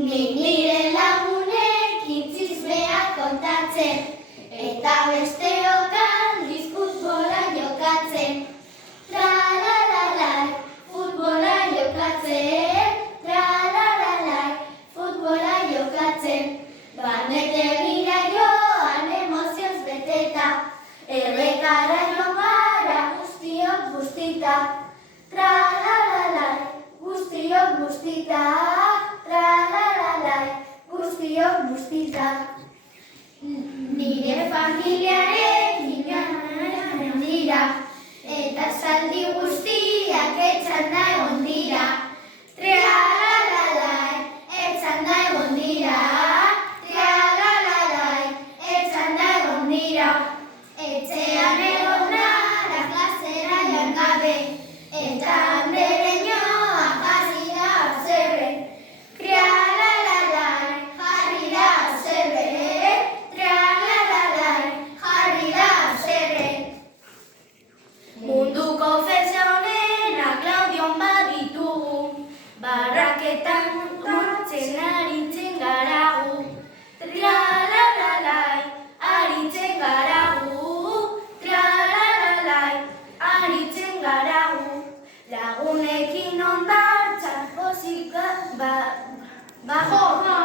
Nik nire lagunekin txismeak kontatzen, eta besteok aldiz futbola jokatzen. Tra-la-la-lai, futbola jokatzen, tra-la-la-lai, futbola jokatzen. Barnetegira joan emozioz beteta, errekara joan gara guztiok guztita. Tra-la-la-lai, guztiok guztita, tra-la-la-lai, guztiok guztita. Nire familiarekin joan dira, eta zaldi guztiak etxanda egon dira. Tra-la-la-lai, etxanda egon dira, tra-la-la-lai, etxanda egon dira. Etxean egon nara klasera joan gabe, eta andereñoa jarri da zerre. Tra-la-la-lai, jarri da zerre, tra-la-la-lai, jarri da zerre. Munduko festa honenak Klaudion baditugu, barraketan urtzen aritzen garagu. Tra-la-la-lai, aritzen garagu, tra-la-la-lai, aritzen garagu. Lagunekin ondartzan pozik bajo.